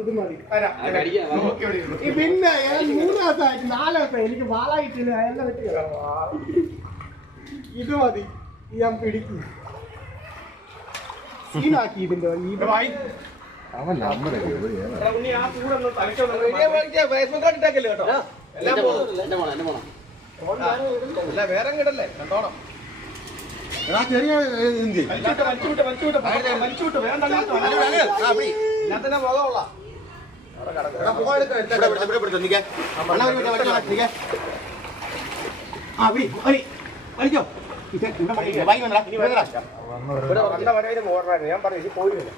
ഇത് മതി. പിന്നെ 3 ദിവസമായിട്ട് 4 ദിവസം എനിക്ക് വാളായിട്ടില്ല. എല്ലാം ഇത് മതി. ഞാൻ പിടിക്കും. സീനാക്കി ഇതിന്റെ വേറെ കിടല്ലേ കണ്ടോണം. ഞാൻ പറഞ്ഞു പോയില്ല.